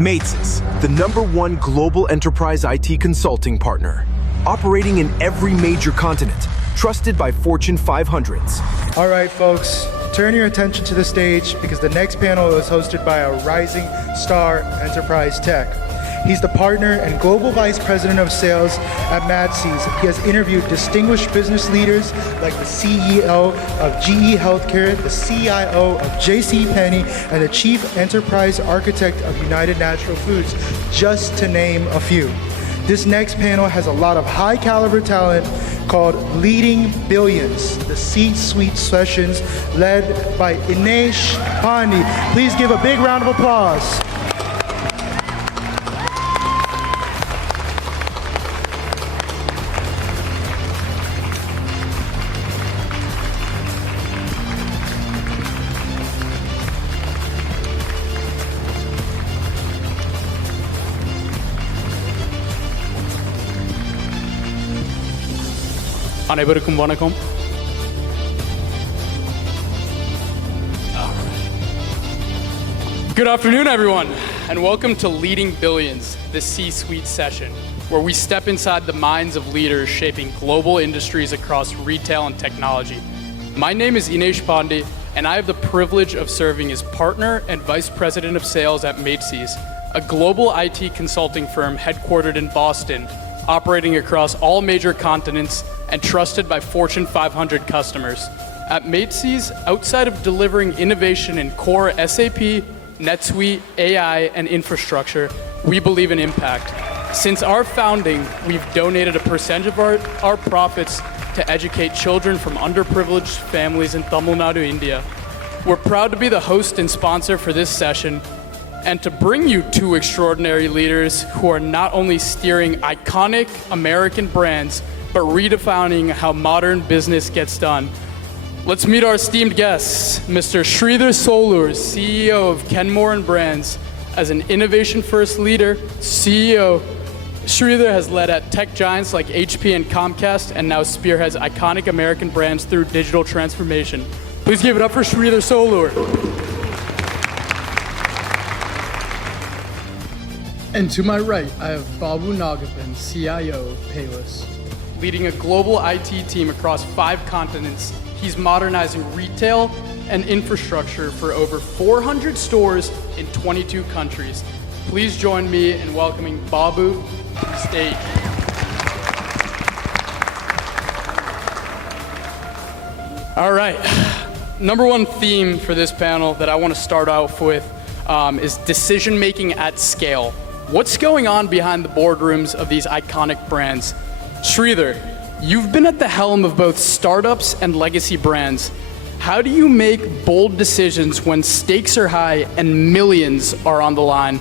Maitsys, the #1 global enterprise IT consulting partner, operating in every major continent, trusted by Fortune 500s. All right, folks, turn your attention to the stage because the next panel is hosted by a rising star enterprise tech. He's the partner and global vice president of sales at Maitsys. He has interviewed distinguished business leaders like the CEO of GE Healthcare, the CIO of JCPenney, and the chief enterprise architect of United Natural Foods, just to name a few. This next panel has a lot of high caliber talent called Leading Billions, the C-suite sessions led by Inesh Pandi. Please give a big round of applause. அனைவருக்கும் வணக்கம். Good afternoon, everyone, and welcome to Leading Billions, the C-suite session, where we step inside the minds of leaders shaping global industries across retail and technology. My name is Inesh Pandi, and I have the privilege of serving as partner and vice president of sales at Maitsys, a global IT consulting firm headquartered in Boston, operating across all major continents and trusted by Fortune 500 customers. At Maitsys, outside of delivering innovation in core SAP, NetSuite, AI, and infrastructure, we believe in impact. Since our founding, we've donated a percentage of our profits to educate children from underprivileged families in Tamil Nadu, India. We're proud to be the host and sponsor for this session, and to bring you two extraordinary leaders who are not only steering iconic American brands, but redefining how modern business gets done. Let's meet our esteemed guests, Mr. Sridhar Solur, CEO of Kenmore and Brands. As an innovation-first leader, CEO, Sridhar has led at tech giants like HP and Comcast and now spearheads iconic American brands through digital transformation. Please give it up for Sridhar Solur. And to my right, I have Babu Nagappan, CIO of Payless. Leading a global IT team across 5 continents, he's modernizing retail and infrastructure for over 400 stores in 22 countries. Please join me in welcoming Babu to the stage. All right, #1 theme for this panel that I want to start off with is decision-making at scale. What's going on behind the boardrooms of these iconic brands? Sridhar, you've been at the helm of both startups and legacy brands. How do you make bold decisions when stakes are high and millions are on the line?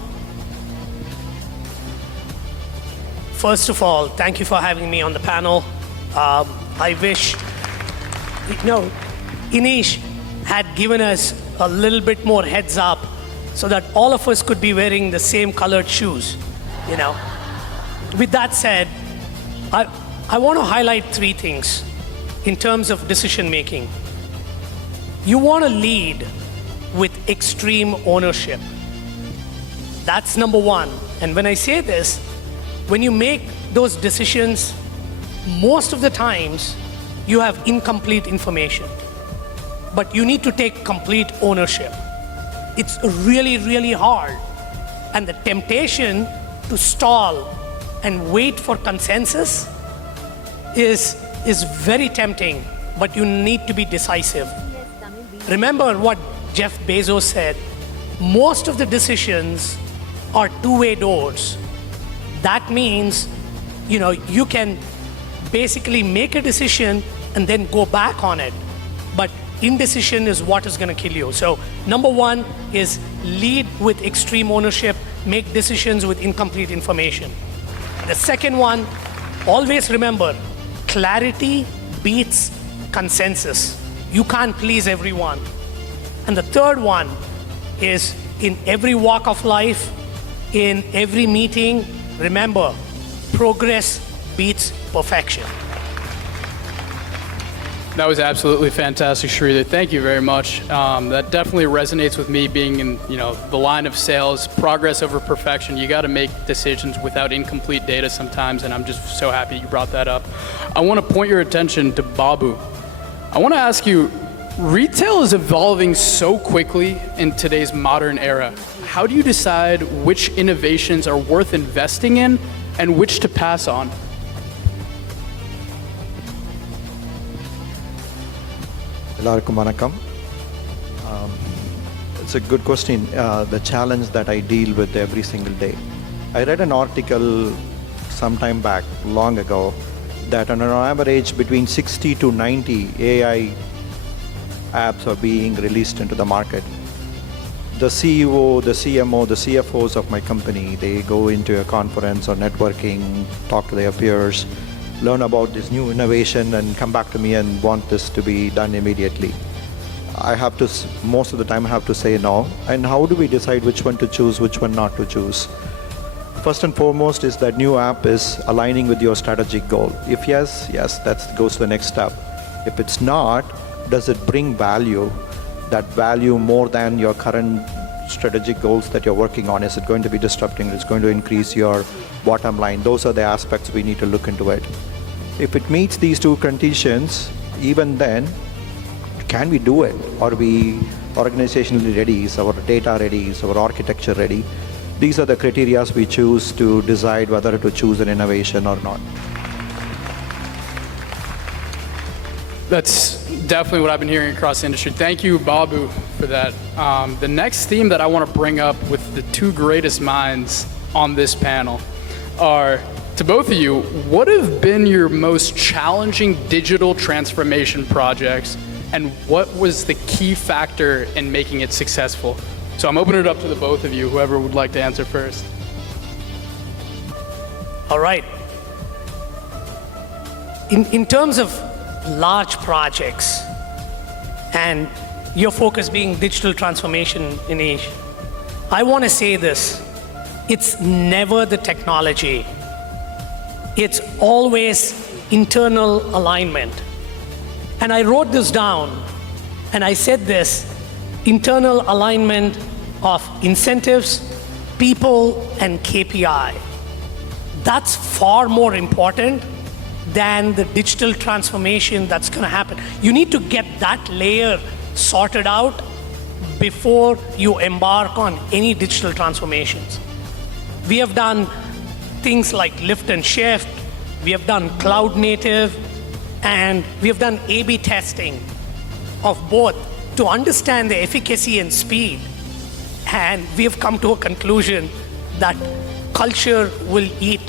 First of all, thank you for having me on the panel. I wish, Inesh had given us a little bit more heads up so that all of us could be wearing the same colored shoes, With that said, I want to highlight 3 things in terms of decision making. You want to lead with extreme ownership. That's #1. And when I say this, when you make those decisions, most of the times you have incomplete information, but you need to take complete ownership. It's really, really hard. And the temptation to stall and wait for consensus is very tempting, but you need to be decisive. Remember what Jeff Bezos said, most of the decisions are two-way doors. That means, you can basically make a decision and then go back on it. But indecision is what is going to kill you. So #1 is lead with extreme ownership, make decisions with incomplete information. The second one, always remember, clarity beats consensus. You can't please everyone. And the third one is, in every walk of life, in every meeting, remember, progress beats perfection. That was absolutely fantastic, Sridhar. Thank you very much. That definitely resonates with me, being in the line of sales, progress over perfection. You got to make decisions without incomplete data sometimes, and I'm just so happy you brought that up. I want to point your attention to Babu. I want to ask you, retail is evolving so quickly in today's modern era. How do you decide which innovations are worth investing in and which to pass on? Ellarukkum vanakkam. It's a good question. The challenge that I deal with every single day. I read an article sometime back, long ago, that on an average between 60 to 90 AI apps are being released into the market. The CEO, the CMO, the CFOs of my company, they go into a conference or networking, talk to their peers, learn about this new innovation and come back to me and want this to be done immediately. I have to, most of the time I have to say no. And how do we decide which one to choose, which one not to choose? First and foremost is that new app is aligning with your strategic goal. If yes, that goes to the next step. If it's not, does it bring value? That value more than your current strategic goals that you're working on? Is it going to be disrupting? Is it going to increase your bottom line? Those are the aspects we need to look into it. If it meets these two conditions, even then, can we do it? Are we organizationally ready? Is our data ready? Is our architecture ready? These are the criteria we choose to decide whether to choose an innovation or not. That's definitely what I've been hearing across the industry. Thank you, Babu, for that. The next theme that I want to bring up with the two greatest minds on this panel are, to both of you, what have been your most challenging digital transformation projects, and what was the key factor in making it successful? So I'm opening it up to the both of you, whoever would like to answer first. All right. In terms of large projects, and your focus being digital transformation, Inesh, I want to say this. It's never the technology. It's always internal alignment. And I wrote this down, and I said this: internal alignment of incentives, people, and KPI. That's far more important than the digital transformation that's going to happen. You need to get that layer sorted out before you embark on any digital transformations. We have done things like lift and shift, we have done cloud native, and we have done A/B testing of both to understand the efficacy and speed. And we have come to a conclusion that culture will eat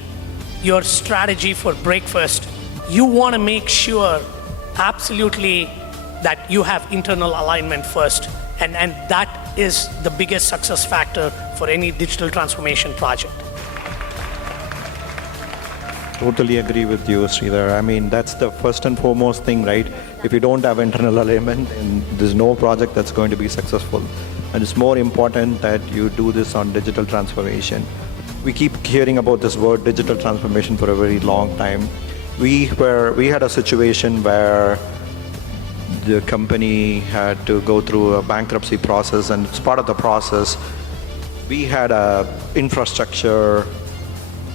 your strategy for breakfast. You want to make sure absolutely that you have internal alignment first. And that is the biggest success factor for any digital transformation project. Totally agree with you, Sridhar. I mean, that's the first and foremost thing, right? If you don't have internal alignment, then there's no project that's going to be successful. And it's more important that you do this on digital transformation. We keep hearing about this word digital transformation for a very long time. We had a situation where the company had to go through a bankruptcy process, and as part of the process, we had a infrastructure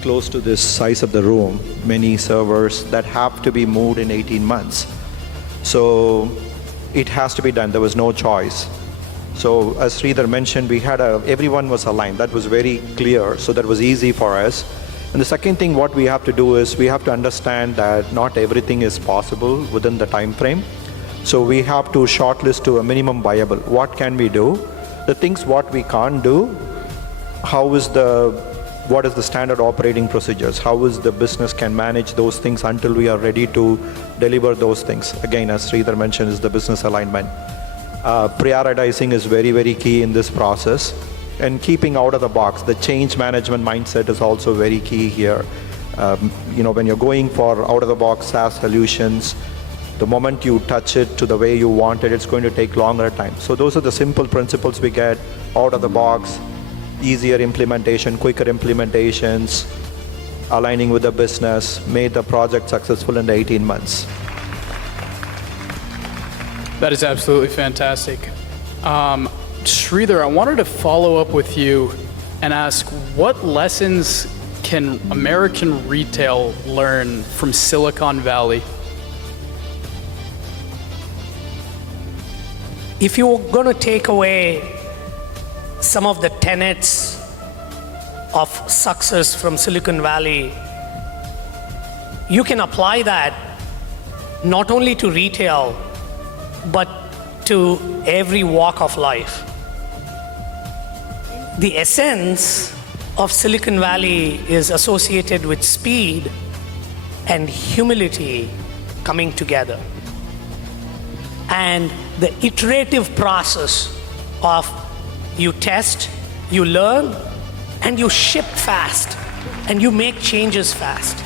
close to this size of the room, many servers that have to be moved in 18 months. So it has to be done. There was no choice. So as Sridhar mentioned, everyone was aligned. That was very clear. So that was easy for us. And the second thing what we have to do is we have to understand that not everything is possible within the time frame. So we have to shortlist to a minimum viable. What can we do? The things what we can't do, what is the standard operating procedures? How is the business can manage those things until we are ready to deliver those things? Again, as Sridhar mentioned, is the business alignment. Prioritizing is very, very key in this process. And keeping out of the box, the change management mindset is also very key here. When you're going for out of the box SaaS solutions, the moment you touch it to the way you want it, it's going to take longer time. So those are the simple principles we get out of the box. Easier implementation, quicker implementations, aligning with the business, made the project successful in the 18 months. That is absolutely fantastic. Sridhar, I wanted to follow up with you and ask, what lessons can American retail learn from Silicon Valley? If you're going to take away some of the tenets of success from Silicon Valley, you can apply that not only to retail, but to every walk of life. The essence of Silicon Valley is associated with speed and humility coming together. And the iterative process of you test, you learn, and you ship fast, and you make changes fast.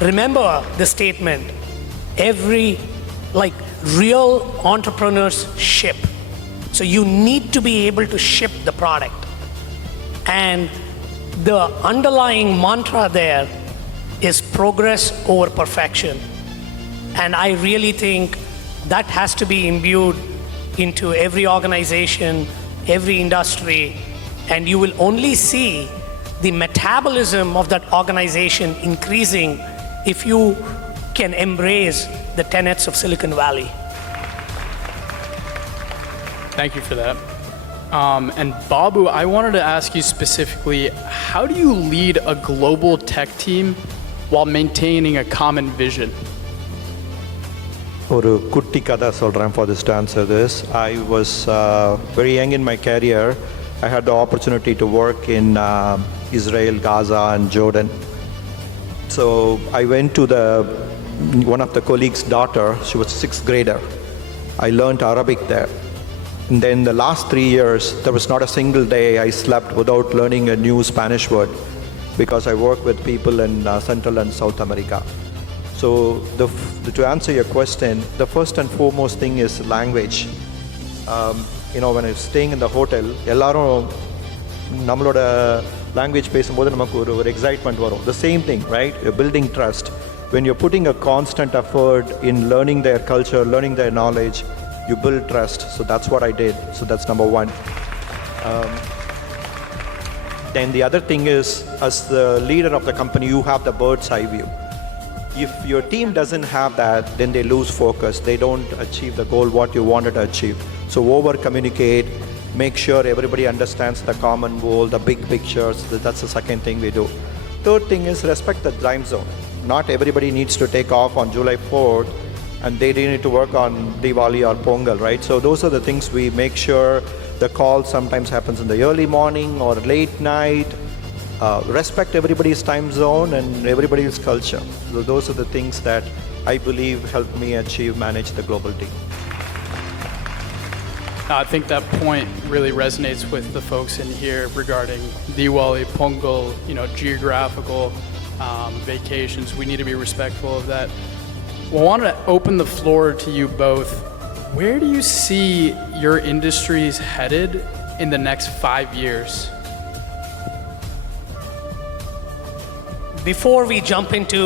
Remember the statement, real entrepreneurs ship. So you need to be able to ship the product. And the underlying mantra there is progress over perfection. And I really think that has to be imbued into every organization, every industry, and you will only see the metabolism of that organization increasing if you can embrace the tenets of Silicon Valley. Thank you for that. And Babu, I wanted to ask you specifically, how do you lead a global tech team while maintaining a common vision? ஒரு குட்டி கதை சொல்கிறேன் for this to answer this. I was very young in my career. I had the opportunity to work in Israel, Gaza, and Jordan. So I went to one of the colleagues' daughter. She was a 6th grader. I learned Arabic there. And then the last 3 years, there was not a single day I slept without learning a new Spanish word, because I work with people in Central and South America. So to answer your question, the first and foremost thing is language. When I'm staying in the hotel, எல்லாரும் நம்மளோட language பேசும்போது நமக்கு ஒரு excitement வரும். The same thing, right? You're building trust. When you're putting a constant effort in learning their culture, learning their knowledge, you build trust. So that's what I did. So that's number one. Then the other thing is, as the leader of the company, you have the bird's eye view. If your team doesn't have that, then they lose focus. They don't achieve the goal what you wanted to achieve. So over communicate, make sure everybody understands the common goal, the big pictures. That's the second thing we do. Third thing is respect the time zone. Not everybody needs to take off on July 4th, and they need to work on Diwali or Pongal, right? So those are the things we make sure. The call sometimes happens in the early morning or late night. Respect everybody's time zone and everybody's culture. So those are the things that I believe help me manage the global team. I think that point really resonates with the folks in here regarding Diwali, Pongal, geographical vacations. We need to be respectful of that. Well, I wanted to open the floor to you both. Where do you see your industries headed in the next 5 years? Before we jump into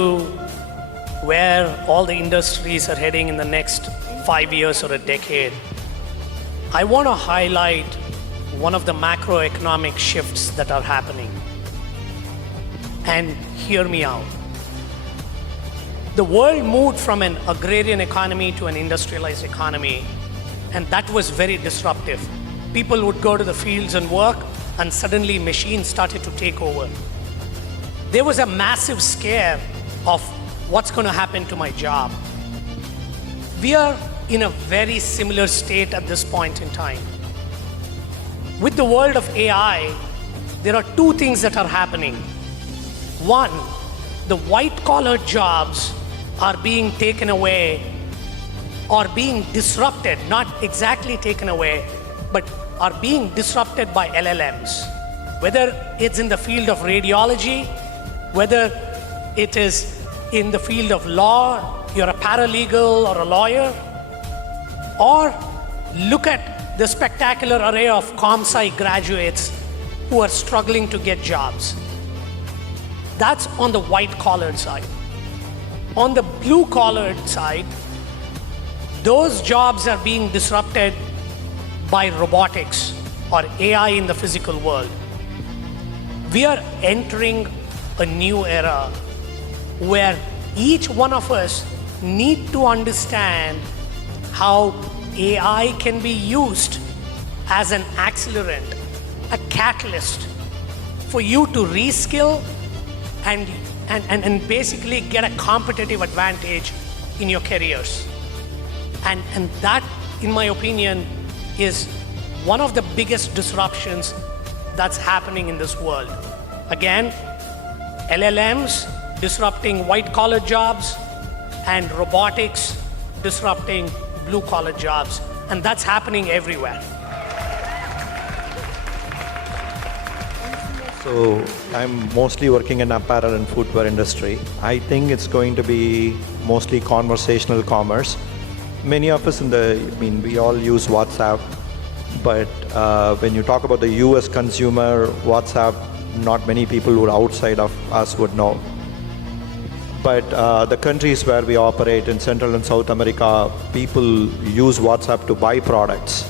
where all the industries are heading in the next 5 years or a decade, I want to highlight one of the macroeconomic shifts that are happening. And hear me out. The world moved from an agrarian economy to an industrialized economy, and that was very disruptive. People would go to the fields and work, and suddenly machines started to take over. There was a massive scare of what's going to happen to my job. We are in a very similar state at this point in time. With the world of AI, there are two things that are happening. One, the white-collar jobs are being taken away or being disrupted, not exactly taken away, but are being disrupted by LLMs. Whether it's in the field of radiology, whether it is in the field of law, you're a paralegal or a lawyer, or look at the spectacular array of ComSci graduates who are struggling to get jobs. That's on the white-collared side. On the blue-collared side, those jobs are being disrupted by robotics or AI in the physical world. We are entering a new era where each one of us need to understand how AI can be used as an accelerant, a catalyst for you to reskill and basically get a competitive advantage in your careers. And that, in my opinion, is one of the biggest disruptions that's happening in this world. Again, LLMs disrupting white-collar jobs and robotics disrupting blue-collar jobs. And that's happening everywhere. So I'm mostly working in apparel and footwear industry. I think it's going to be mostly conversational commerce. Many of us we all use WhatsApp, but when you talk about the US consumer, WhatsApp, not many people who are outside of us would know. But the countries where we operate in Central and South America, people use WhatsApp to buy products.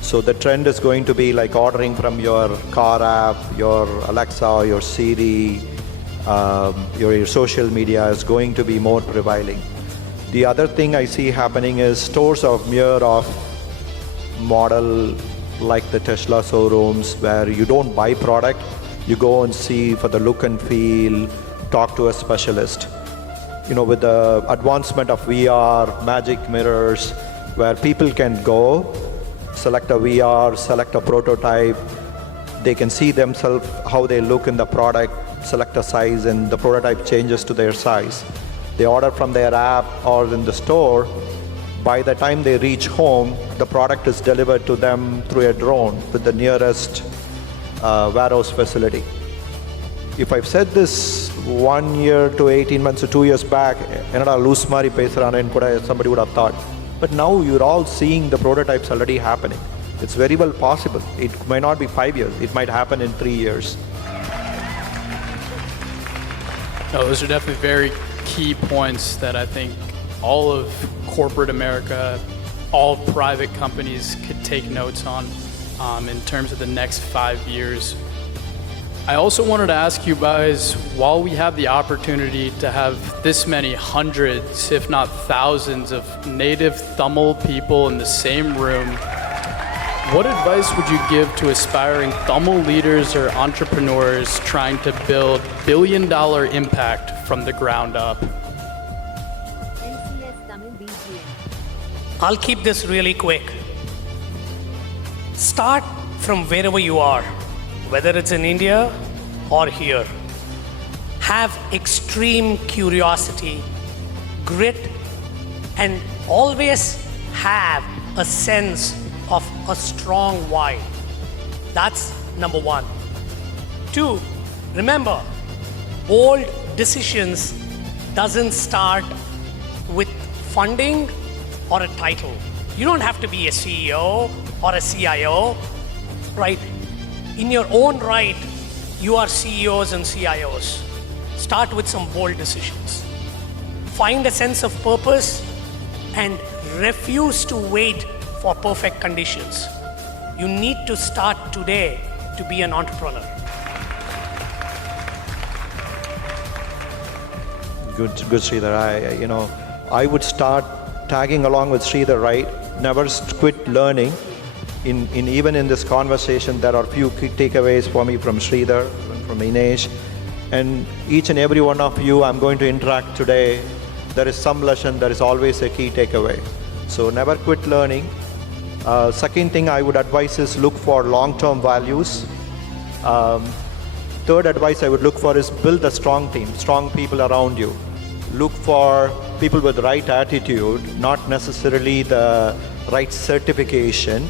So the trend is going to be like ordering from your car app, your Alexa, your Siri, your social media is going to be more prevailing. The other thing I see happening is stores of mirror of model like the Tesla showrooms where you don't buy product, you go and see for the look and feel, talk to a specialist. With the advancement of VR, magic mirrors, where people can go, select a VR, select a prototype, they can see themselves how they look in the product, select a size, and the prototype changes to their size. They order from their app or in the store. By the time they reach home, the product is delivered to them through a drone with the nearest warehouse facility. If I've said this 1 year to 18 months or 2 years back, loose mari pesarana, somebody would have thought. But now you're all seeing the prototypes already happening. It's very well possible. It might not be 5 years. It might happen in 3 years. No, those are definitely very key points that I think all of corporate America, all private companies could take notes on in terms of the next 5 years. I also wanted to ask you guys, while we have the opportunity to have this many hundreds, if not thousands, of native Tamil people in the same room, what advice would you give to aspiring Tamil leaders or entrepreneurs trying to build billion-dollar impact from the ground up? I'll keep this really quick. Start from wherever you are, whether it's in India or here. Have extreme curiosity, grit, and always have a sense of a strong why. That's number one. 2, remember, bold decisions doesn't start with funding or a title. You don't have to be a CEO or a CIO, right? In your own right, you are CEOs and CIOs. Start with some bold decisions. Find a sense of purpose and refuse to wait for perfect conditions. You need to start today to be an entrepreneur. Good, Sridhar. I would start tagging along with Sridhar, right? Never quit learning. Even in this conversation, there are few key takeaways for me from Sridhar, from Inesh, and each and every one of you I'm going to interact today. There is some lesson, there is always a key takeaway. So never quit learning. Second thing I would advise is look for long-term values. Third advice I would look for is build a strong team, strong people around you. Look for people with the right attitude, not necessarily the right certification.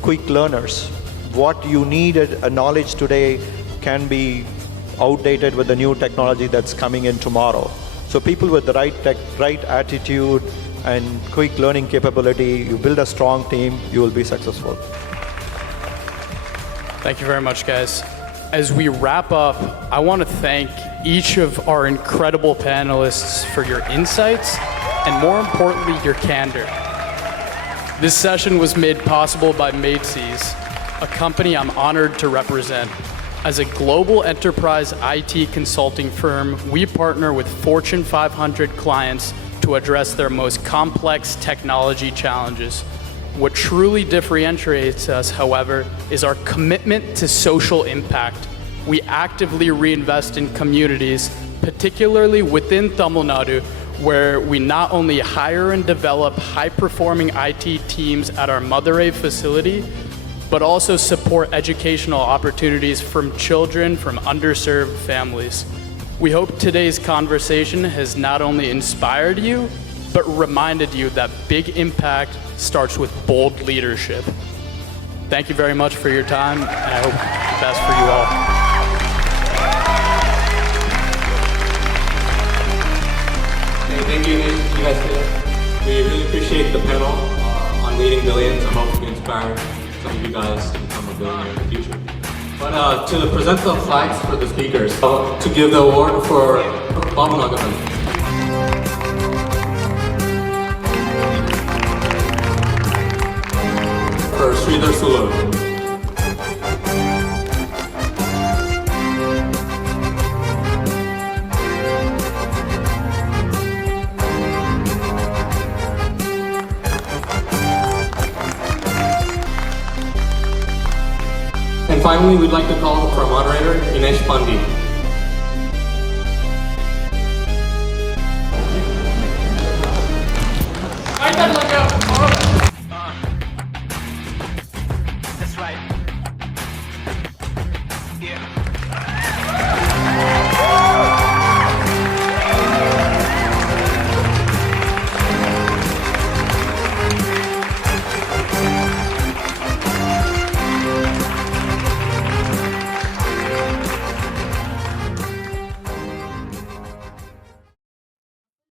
Quick learners. What you need a knowledge today can be outdated with the new technology that's coming in tomorrow. So people with the right attitude and quick learning capability, you build a strong team, you will be successful. Thank you very much, guys. As we wrap up, I want to thank each of our incredible panelists for your insights and, more importantly, your candor. This session was made possible by Maitsys, a company I'm honored to represent. As a global enterprise IT consulting firm, we partner with Fortune 500 clients to address their most complex technology challenges. What truly differentiates us, however, is our commitment to social impact. We actively reinvest in communities, particularly within Tamil Nadu, where we not only hire and develop high-performing IT teams at our Madurai facility, but also support educational opportunities from children from underserved families. We hope today's conversation has not only inspired you, but reminded you that big impact starts with bold leadership. Thank you very much for your time, and I hope the best for you all. Thank you, Inesh. You guys, we really appreciate the panel on leading billions. I hope we inspire some of you guys to become a billionaire in the future. But to present the flags for the speakers, to give the award for Babu Nagappan. For Sridhar Solur. And finally, we'd like to call for our moderator, Inesh Pandi.